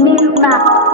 Milpa.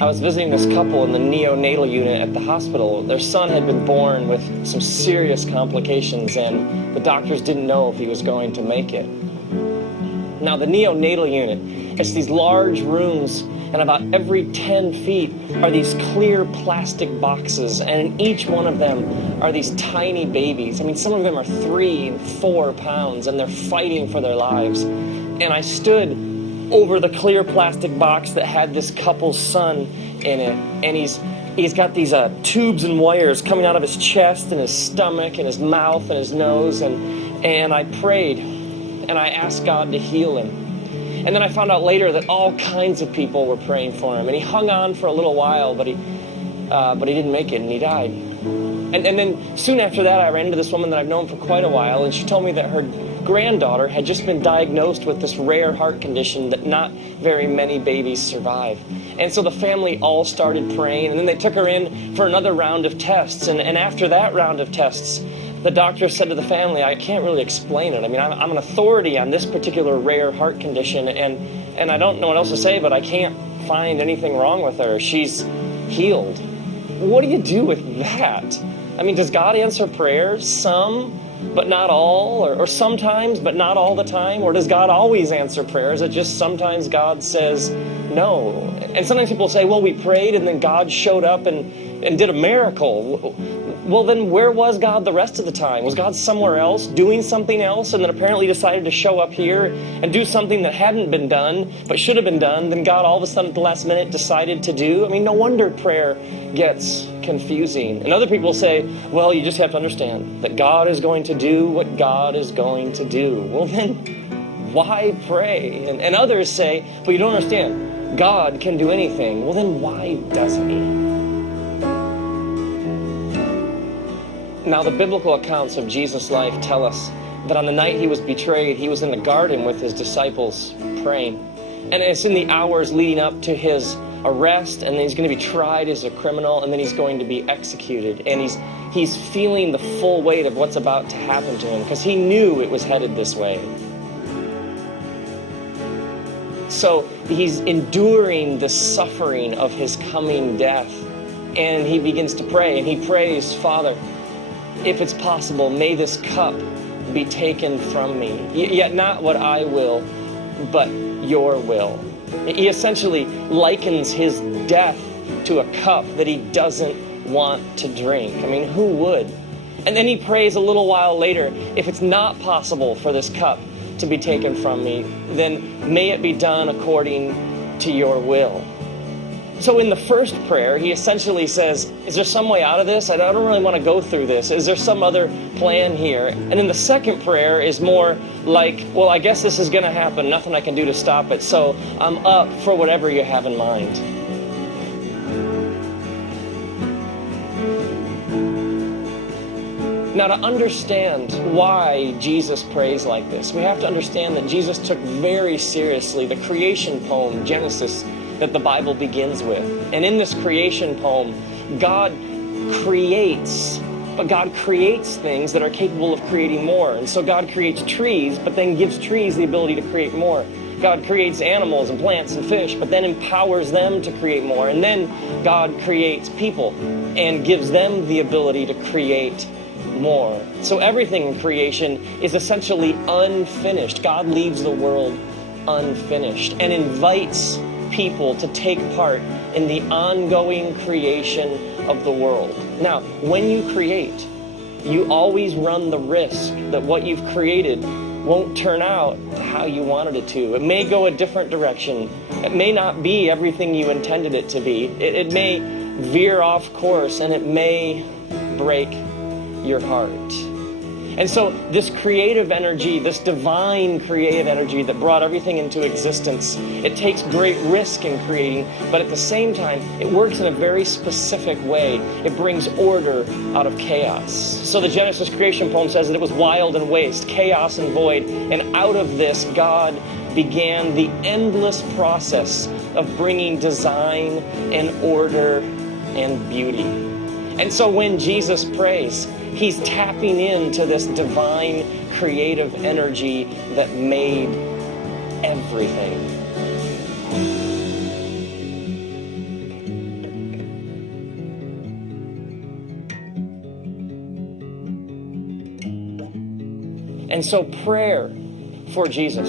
I was visiting this couple in the neonatal unit at the hospital. Their son had been born with some serious complications, and the doctors didn't know if he was going to make it. Now, the neonatal unit, it's these large rooms, and about every 10 feet are these clear plastic boxes, and in each one of them are these tiny babies. I mean, some of them are 3 and 4 pounds, and they're fighting for their lives. And I stood over the clear plastic box that had this couple's son in it, and he's got these tubes and wires coming out of his chest and his stomach and his mouth and his nose, and I prayed and I asked God to heal him. And then I found out later that all kinds of people were praying for him, and he hung on for a little while, but he didn't make it, and he died. And then soon after that, I ran into this woman that I've known for quite a while, and she told me that her granddaughter had just been diagnosed with this rare heart condition that not very many babies survive. And so the family all started praying, and then they took her in for another round of tests. And after that round of tests, the doctor said to the family, I can't really explain it. I mean, I'm an authority on this particular rare heart condition, and I don't know what else to say, but I can't find anything wrong with her. She's healed. What do you do with that? I mean, does God answer prayers? Some, but not all, or sometimes, but not all the time? Or does God always answer prayers? It just sometimes God says no. And sometimes people say, well, we prayed and then God showed up and did a miracle. Well, then where was God the rest of the time? Was God somewhere else doing something else and then apparently decided to show up here and do something that hadn't been done but should have been done? Then God all of a sudden at the last minute decided to do? I mean, no wonder prayer gets confusing. And other people say, well, you just have to understand that God is going to do what God is going to do. Well, then why pray? And others say, well, you don't understand. God can do anything. Well, then why doesn't he? Now, the biblical accounts of Jesus' life tell us that on the night he was betrayed, he was in the garden with his disciples praying. And it's in the hours leading up to his arrest, and then he's going to be tried as a criminal, and then he's going to be executed. And he's feeling the full weight of what's about to happen to him because he knew it was headed this way. So he's enduring the suffering of his coming death, and he begins to pray, and he prays, Father, if it's possible, may this cup be taken from me. Yet not what I will, but your will. He essentially likens his death to a cup that he doesn't want to drink. I mean, who would? And then he prays a little while later, if it's not possible for this cup to be taken from me, then may it be done according to your will. So in the first prayer, he essentially says, is there some way out of this? I don't really want to go through this. Is there some other plan here? And then the second prayer is more like, well, I guess this is going to happen. Nothing I can do to stop it. So I'm up for whatever you have in mind. Now, to understand why Jesus prays like this, we have to understand that Jesus took very seriously the creation poem, Genesis, that the Bible begins with. And in this creation poem, God creates, but God creates things that are capable of creating more. And so God creates trees, but then gives trees the ability to create more. God creates animals and plants and fish, but then empowers them to create more. And then God creates people and gives them the ability to create more. So everything in creation is essentially unfinished. God leaves the world unfinished and invites people to take part in the ongoing creation of the world. Now, when you create, you always run the risk that what you've created won't turn out how you wanted it to. It may go a different direction. It may not be everything you intended it to be. It may veer off course, and it may break your heart. And so this creative energy, this divine creative energy that brought everything into existence, it takes great risk in creating, but at the same time, it works in a very specific way. It brings order out of chaos. So the Genesis creation poem says that it was wild and waste, chaos and void, and out of this, God began the endless process of bringing design and order and beauty. And so when Jesus prays, he's tapping into this divine creative energy that made everything. And so prayer for Jesus,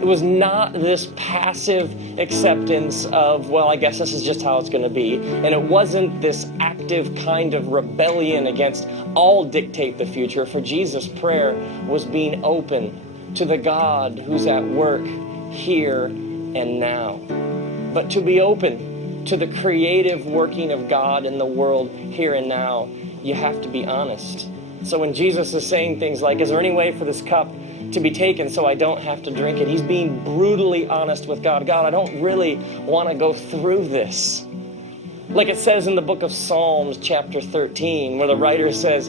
it was not this passive acceptance of, well, I guess this is just how it's going to be. And it wasn't this active kind of rebellion against all dictate the future. For Jesus, prayer was being open to the God who's at work here and now. But to be open to the creative working of God in the world here and now, you have to be honest. So when Jesus is saying things like, is there any way for this cup to be taken so I don't have to drink it? He's being brutally honest with God. God, I don't really want to go through this. Like it says in the book of Psalms, chapter 13, where the writer says,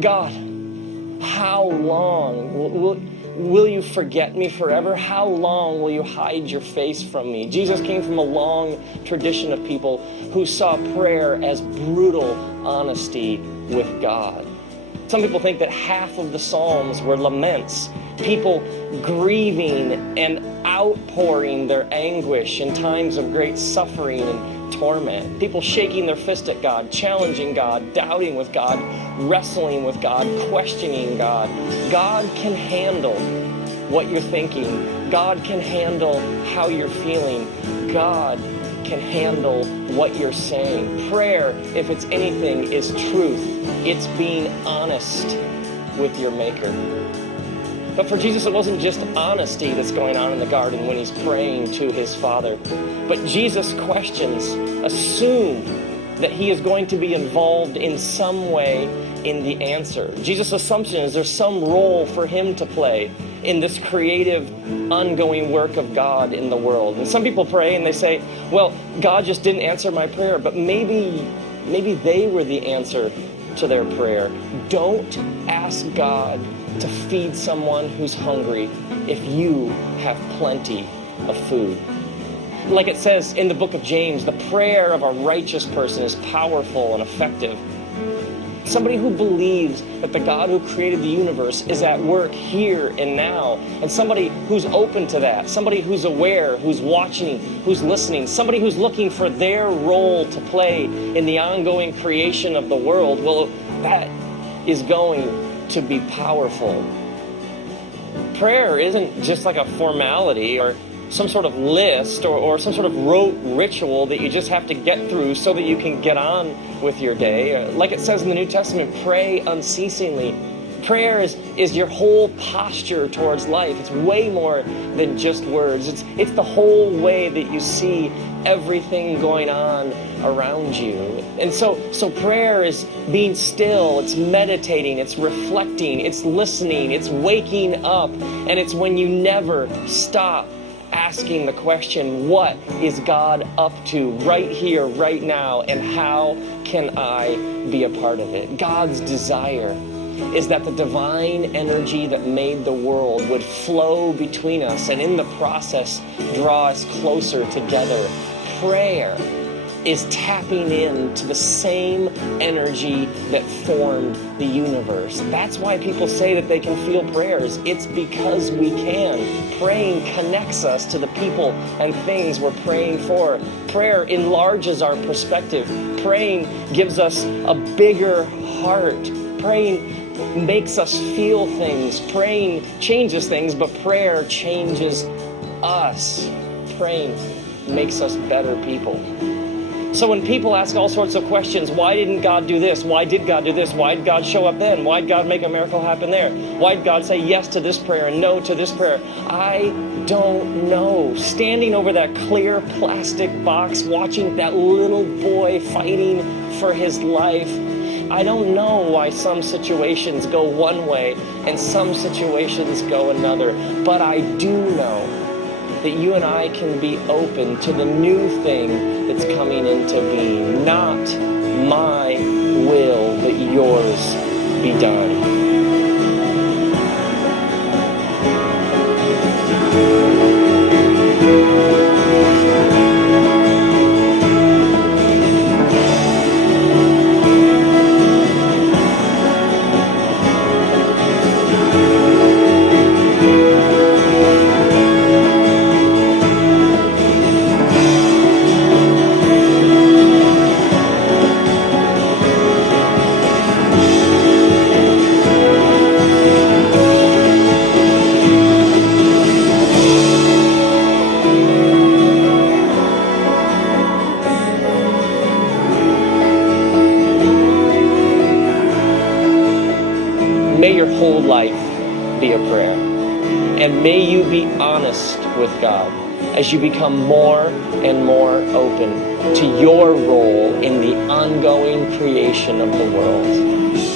God, how long will you forget me forever? How long will you hide your face from me? Jesus came from a long tradition of people who saw prayer as brutal honesty with God. Some people think that half of the Psalms were laments, people grieving and outpouring their anguish in times of great suffering and torment. People shaking their fist at God, challenging God, doubting with God, wrestling with God, questioning God. God can handle what you're thinking. God can handle how you're feeling. God can handle what you're saying. Prayer, if it's anything, is truth. It's being honest with your Maker. But for Jesus, it wasn't just honesty that's going on in the garden when he's praying to his Father. But Jesus' questions assume that he is going to be involved in some way in the answer. Jesus' assumption is there's some role for him to play in this creative, ongoing work of God in the world. And some people pray and they say, well, God just didn't answer my prayer, but maybe they were the answer to their prayer. Don't ask God to feed someone who's hungry if you have plenty of food. Like it says in the book of James, the prayer of a righteous person is powerful and effective. Somebody who believes that the God who created the universe is at work here and now, and somebody who's open to that, somebody who's aware, who's watching, who's listening, somebody who's looking for their role to play in the ongoing creation of the world, well, that is going to be powerful. Prayer isn't just like a formality or some sort of list or some sort of rote ritual that you just have to get through so that you can get on with your day. Like it says in the New Testament, pray unceasingly. Prayer is your whole posture towards life. It's way more than just words. It's the whole way that you see everything going on around you. And so prayer is being still, it's meditating, it's reflecting, it's listening, it's waking up, and it's when you never stop asking the question, what is God up to right here, right now, and how can I be a part of it? God's desire is that the divine energy that made the world would flow between us and in the process draw us closer together. Prayer is tapping into the same energy that formed the universe. That's why people say that they can feel prayers. It's because we can. Praying connects us to the people and things we're praying for. Prayer enlarges our perspective. Praying gives us a bigger heart. Praying makes us feel things. Praying changes things, but prayer changes us. Praying makes us better people. So when people ask all sorts of questions, why didn't God do this? Why did God do this? Why did God show up then? Why did God make a miracle happen there? Why did God say yes to this prayer and no to this prayer? I don't know. Standing over that clear plastic box, watching that little boy fighting for his life, I don't know why some situations go one way and some situations go another. But I do know that you and I can be open to the new thing that's coming into being. Not my will, but yours be done. May your whole life be a prayer. And may you be honest with God as you become more and more open to your role in the ongoing creation of the world.